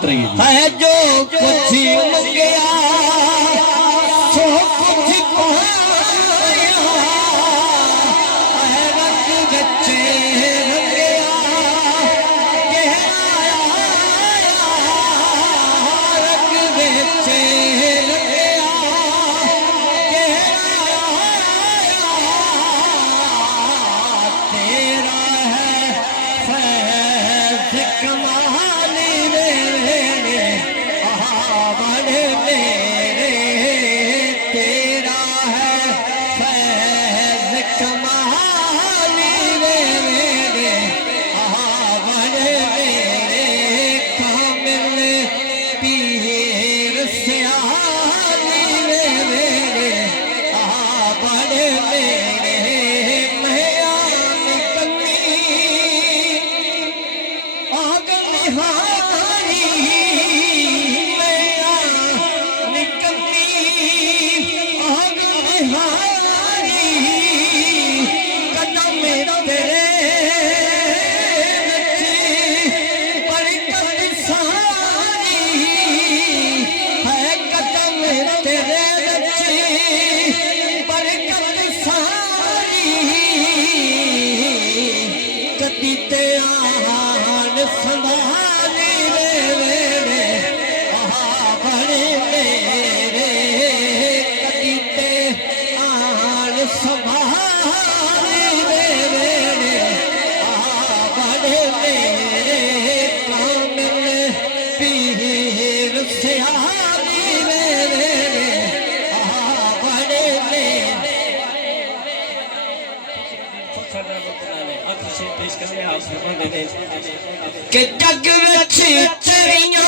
सलामत रहिए है जो कुछ मंगया सो कुछ पाया है रंग बच्चे रंगया गहराया रंग बच्चे रंगया गहराया तेरा है फैज़ कमाली मेरे बड़े मेरे तेरा है फैज़ कमाली मेरे बड़े मेरे कामिल पीर सियाली मेरे बड़े मेरे महयान कन्नी आग निहारी महयान कन्नी आग निहारी कदम तेरे बरकत सारी है कदम तेरे बरकत सारी कदी ते आन संभाली मेरे बड़े मेरे कदी ते आन संभाली मेरे बड़े मेरे कामिल पीर सियाली मेरे बड़े मेरे कि जग विच तेरियां